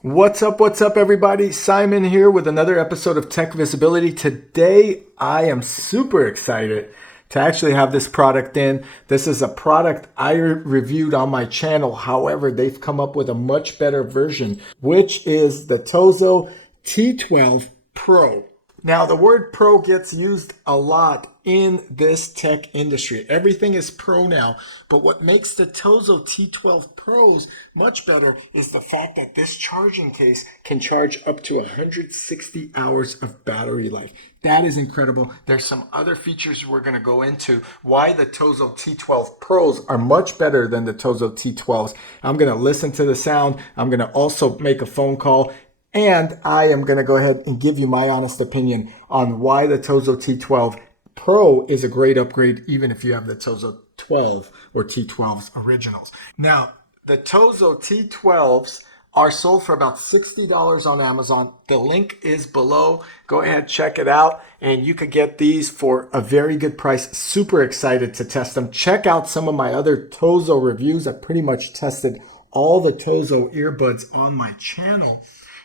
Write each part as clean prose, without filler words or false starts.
What's up, everybody? Simon here with another episode of Tech Visibility. Today, I am super excited to actually have this product in. This is a product I reviewed on my channel. However, they've come up with a much better version, which is the TOZO T12 Pro. Now, the word pro gets used a lot in this tech industry. Everything is pro now, but what makes the TOZO T12 Pros much better is the fact that this charging case can charge up to 160 hours of battery life. That is incredible. There's some other features we're going to go into why the TOZO T12 Pros are much better than the TOZO T12s. I'm going to listen to the sound. I'm going to also make a phone call. And I am going to go ahead and give you my honest opinion on why the TOZO T12 Pro is a great upgrade, even if you have the TOZO 12 or T12s originals. Now, the TOZO T12s are sold for about $60 on Amazon. The link is below. Go ahead, check it out, and you could get these for a very good price. Super excited to test them. Check out some of my other TOZO reviews. I pretty much tested all the TOZO earbuds on my channel.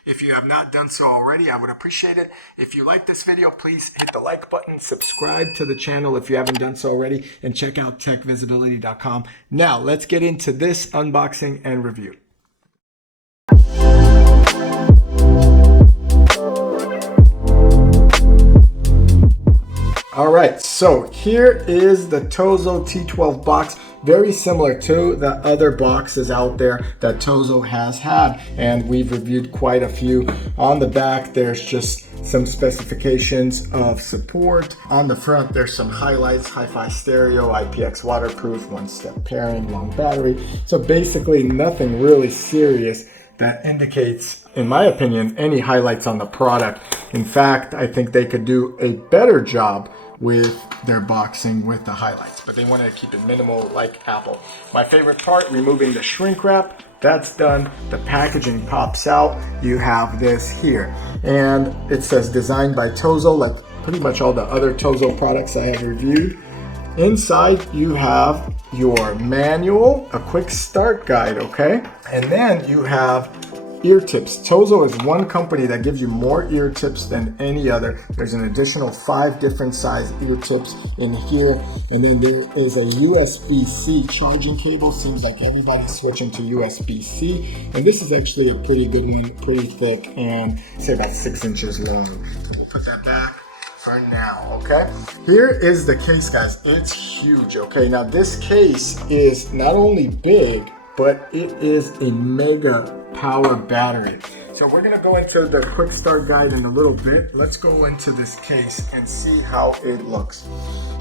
If you have not done so already, I would appreciate it. If you like this video, please hit the like button, subscribe to the channel if you haven't done so already, and check out techvisibility.com. Now, let's get into this unboxing and review. All right, so here is the TOZO T12 box. Very similar to the other boxes out there that TOZO has had, and we've reviewed quite a few. On the back, there's just some specifications of support. On the front, there's some highlights: hi-fi stereo, IPX waterproof, one-step pairing, long battery. So basically nothing really serious that indicates, in my opinion, any highlights on the product. In fact, I think they could do a better job with their boxing with the highlights, but they wanted to keep it minimal like Apple. My favorite part, removing the shrink wrap. That's done. The packaging pops out. You have this here, and it says designed by TOZO, like pretty much all the other TOZO products I have reviewed. Inside you have your manual, a quick start guide, okay? And then you have ear tips. TOZO is one company that gives you more ear tips than any other. There's an additional 5 different size ear tips in here. And then there is a USB-C charging cable. Seems like everybody's switching to USB-C. And this is actually a pretty good one, pretty thick, and say about 6 inches long. So we'll put that back for now, okay? Here is the case, guys. It's huge, okay? Now this case is not only big, but it is a mega power battery. So we're gonna go into the quick start guide in a little bit. Let's go into this case and see how it looks.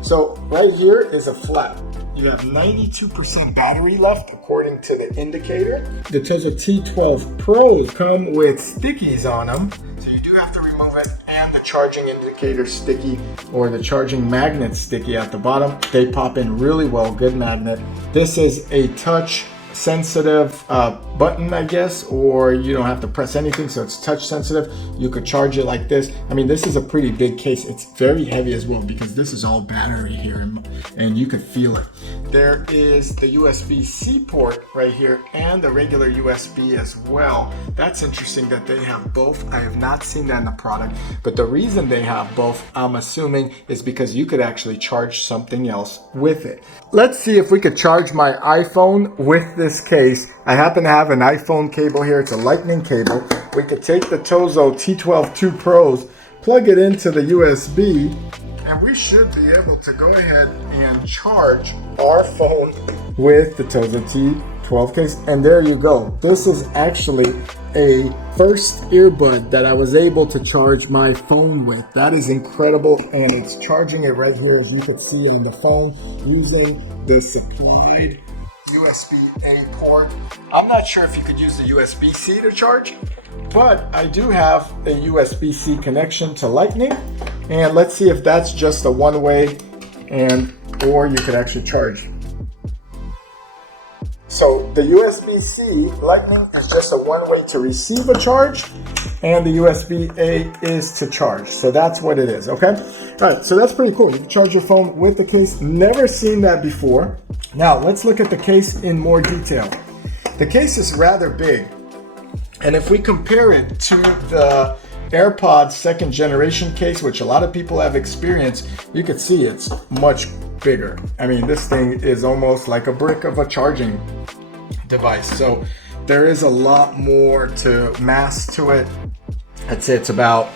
So right here is a flap. You have 92% battery left according to the indicator. The TOZO T12 Pros come with stickies on them, so you do have to remove it, and the charging indicator sticky or the charging magnet sticky at the bottom. They pop in really well, good magnet. This is a touch sensitive button, I guess, or you don't have to press anything, so it's touch sensitive. You could charge it like this. I mean, this is a pretty big case. It's very heavy as well because this is all battery here, and you could feel it. There is the USB-C port right here and the regular USB as well. That's interesting that they have both. I have not seen that in the product, but the reason they have both, I'm assuming, is because you could actually charge something else with it. Let's see if we could charge my iPhone with this case. I happen to have an iPhone cable here. It's a lightning cable. We could take the TOZO T12 Pros, plug it into the USB, and we should be able to go ahead and charge our phone with the TOZO T12 case. And there you go. This is actually a first earbud that I was able to charge my phone with. That is incredible, and it's charging it right here, as you can see on the phone, using the supplied USB-A port. I'm not sure if you could use the USB-C to charge, but I do have a USB-C connection to Lightning, and let's see if that's just a one-way, or you could actually charge. So the USB-C Lightning is just a one-way to receive a charge, and the USB-A is to charge. So that's what it is, okay? All right, so that's pretty cool. You can charge your phone with the case. Never seen that before. Now let's look at the case in more detail. The case is rather big. And if we compare it to the AirPods second generation case, which a lot of people have experienced, you can see it's much bigger. I mean, this thing is almost like a brick of a charging device. So there is a lot more to mass to it. I'd say it's about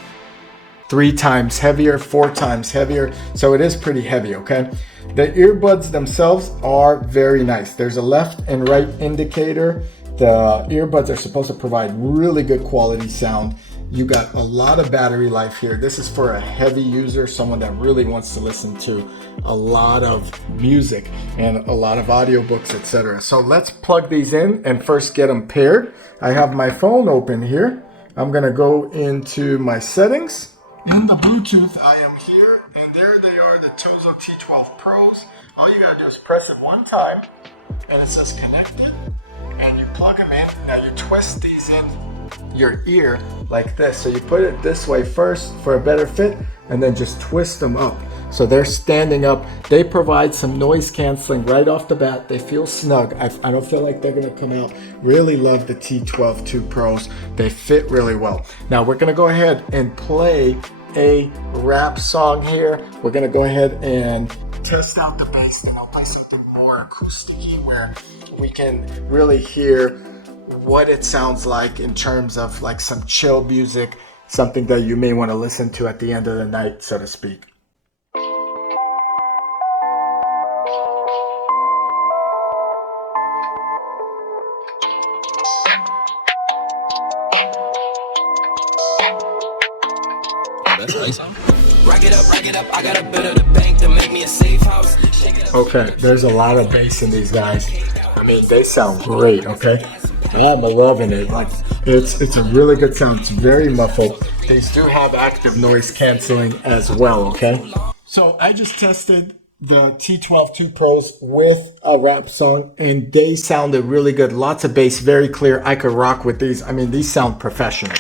3 times heavier, 4 times heavier. So it is pretty heavy, okay? The earbuds themselves are very nice. There's a left and right indicator. The earbuds are supposed to provide really good quality sound. You got a lot of battery life here. This is for a heavy user, someone that really wants to listen to a lot of music and a lot of audiobooks, etc. So let's plug these in and first get them paired. I have my phone open here. I'm gonna go into my settings. In the Bluetooth, I am here, and there they are, the TOZO T12 Pros. All you gotta do is press it one time, and it says connected, and you plug them in. Now you twist these in your ear like this. So you put it this way first for a better fit, and then just twist them up. So they're standing up. They provide some noise canceling right off the bat. They feel snug. I don't feel like they're gonna come out. Really love the T12 Pros. They fit really well. Now we're gonna go ahead and play a rap song here. We're gonna go ahead and test out the bass, and I'll play something more acoustic-y where we can really hear what it sounds like in terms of like some chill music, something that you may want to listen to at the end of the night, so to speak. Okay, there's a lot of bass in these guys. I mean, they sound great, okay? I'm loving it. Like, it's a really good sound. It's very muffled. These do have active noise canceling as well, okay? So I just tested the T12 Pros with a rap song, and they sounded really good. Lots of bass, very clear. I could rock with these. I mean, these sound professional.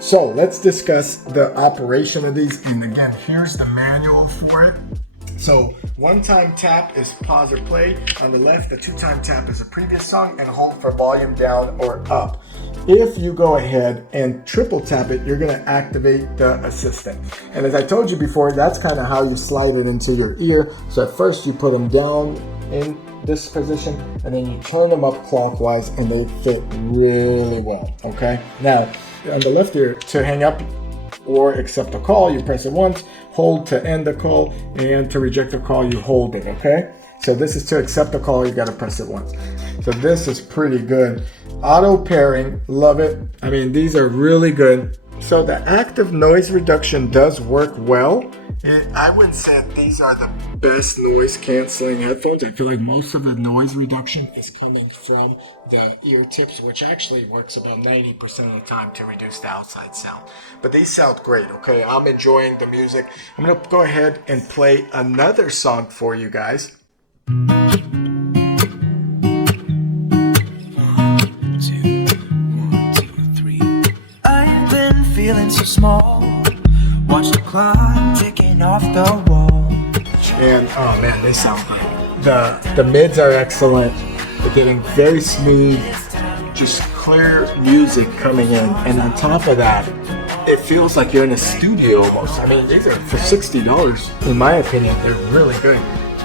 So let's discuss the operation of these. And again, here's the manual for it. So 1-time tap is pause or play. On the left, the 2-time tap is a previous song, and hold for volume down or up. If you go ahead and triple tap it, you're gonna activate the assistant. And as I told you before, that's kind of how you slide it into your ear. So at first you put them down in this position, and then you turn them up clockwise, and they fit really well, okay? Now, on the left ear, to hang up or accept a call, you press it once, hold to end the call, and to reject a call, you hold it, okay? So this is to accept a call, you gotta press it once. So this is pretty good. Auto pairing, love it. I mean, these are really good. So the active noise reduction does work well. And I wouldn't say that these are the best noise canceling headphones. I feel like most of the noise reduction is coming from the ear tips, which actually works about 90% of the time to reduce the outside sound. But these sound great, okay? I'm enjoying the music. I'm gonna go ahead and play another song for you guys. I've been feeling so small. Watch the clock ticking off the wall. And oh man, they sound great. The mids are excellent. They're getting very smooth, just clear music coming in. And on top of that, it feels like you're in a studio almost. I mean, these are for $60, in my opinion, they're really good.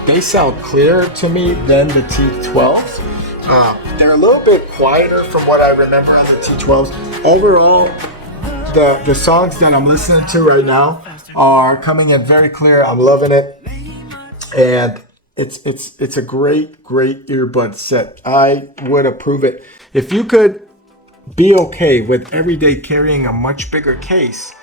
They sound clearer to me than the T12s. They're a little bit quieter from what I remember on the T12s. Overall, the songs that I'm listening to right now are coming in very clear. I'm loving it, and it's a great earbud set. I would approve it. If you could be okay with every day carrying a much bigger case,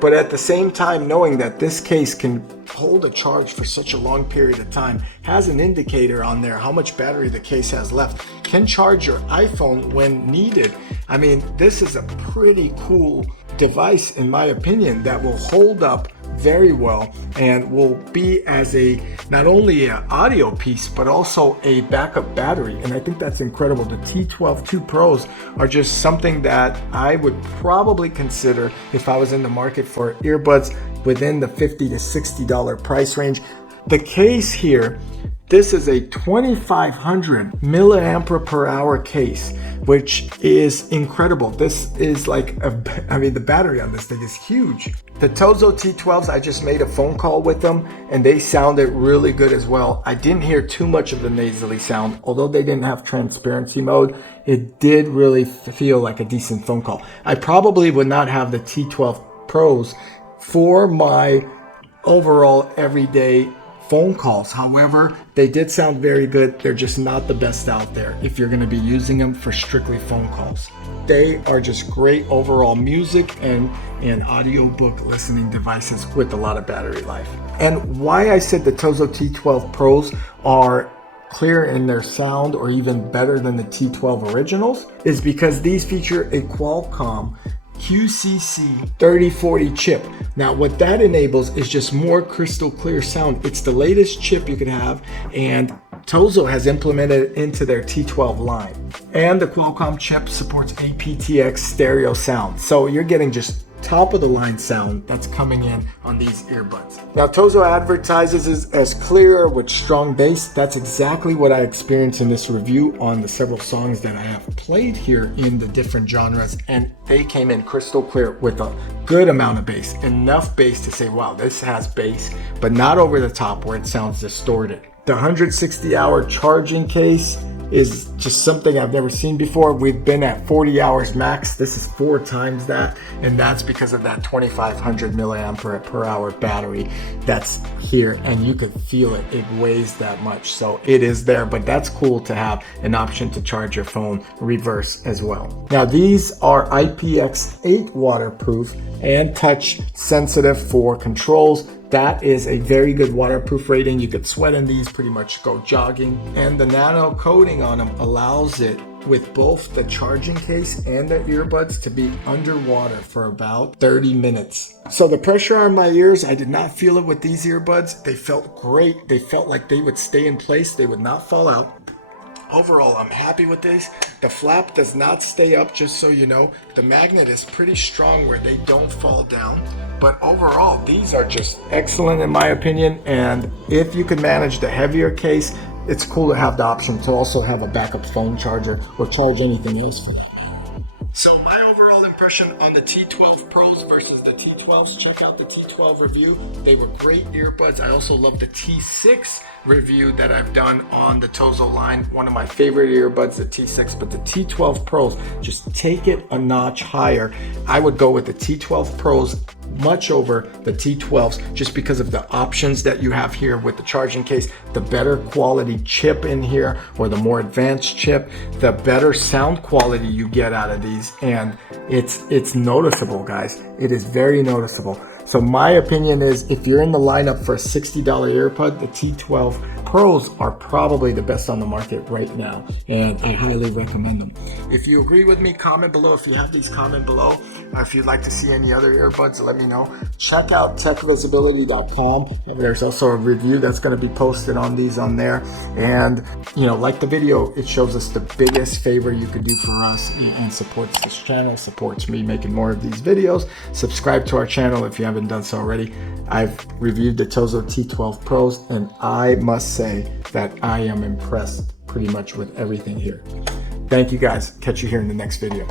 but at the same time knowing that this case can hold a charge for such a long period of time, has an indicator on there how much battery the case has left, can charge your iPhone when needed. I mean, this is a pretty cool device, in my opinion, that will hold up very well and will be as a not only an audio piece but also a backup battery. And I think that's incredible. The T12 Pros are just something that I would probably consider if I was in the market for earbuds within the $50 to $60 price range. The case here, This is a 2500 milliampere per hour case, which is incredible. This is like, the battery on this thing is huge. The TOZO T12s, I just made a phone call with them and they sounded really good as well. I didn't hear too much of the nasally sound, although they didn't have transparency mode. It did really feel like a decent phone call. I probably would not have the T12 Pros for my overall everyday phone calls. However, they did sound very good. They're just not the best out there if you're going to be using them for strictly phone calls. They are just great overall music and audiobook listening devices with a lot of battery life. And why I said the TOZO T12 Pros are clear in their sound or even better than the T12 originals is because these feature a Qualcomm QCC 3040 chip. Now what that enables is just more crystal clear sound. It's the latest chip you could have, and TOZO has implemented it into their T12 line. And the Qualcomm chip supports aptX stereo sound. So you're getting just top of the line sound that's coming in on these earbuds. Now TOZO advertises as clear with strong bass. That's exactly what I experienced in this review on the several songs that I have played here in the different genres, and they came in crystal clear with a good amount of bass, enough bass to say, wow, this has bass, but not over the top where it sounds distorted. The 160-hour charging case is just something I've never seen before. We've been at 40 hours max. This is 4 times that, and that's because of that 2500 milliampere per hour battery that's here, and you could feel it. It weighs that much, so it is there, but that's cool to have an option to charge your phone reverse as well. Now these are IPX8 waterproof and touch sensitive for controls. That is a very good waterproof rating. You could sweat in these, pretty much go jogging. And the nano coating on them allows it with both the charging case and the earbuds to be underwater for about 30 minutes. So the pressure on my ears, I did not feel it with these earbuds. They felt great. They felt like they would stay in place. They would not fall out. Overall, I'm happy with this. The flap does not stay up, just so you know. The magnet is pretty strong where they don't fall down. But overall, these are just excellent in my opinion. And if you can manage the heavier case, it's cool to have the option to also have a backup phone charger or charge anything else for that. So my overall impression on the T12 Pros versus the T12s, check out the T12 review. They were great earbuds. I also love the T6 review that I've done on the TOZO line. One of my favorite earbuds, the T6, but the T12 Pros, just take it a notch higher. I would go with the T12 Pros much over the T12s just because of the options that you have here with the charging case, the better quality chip in here, or the more advanced chip, the better sound quality you get out of these, and it's noticeable, guys. It is very noticeable. So my opinion is, if you're in the lineup for a $60 earbud, the T12 Pros are probably the best on the market right now, and I highly recommend them. If you agree with me, comment below. If you have these, comment below. If you'd like to see any other earbuds, let me know. Check out techvisibility.com. There's also a review that's going to be posted on these on there. And, you know, like the video, it shows us the biggest favor you could do for us and supports this channel, supports me making more of these videos. Subscribe to our channel if you haven't done so already. I've reviewed the TOZO T12 Pros, and I must say that I am impressed pretty much with everything here. Thank you guys. Catch you here in the next video.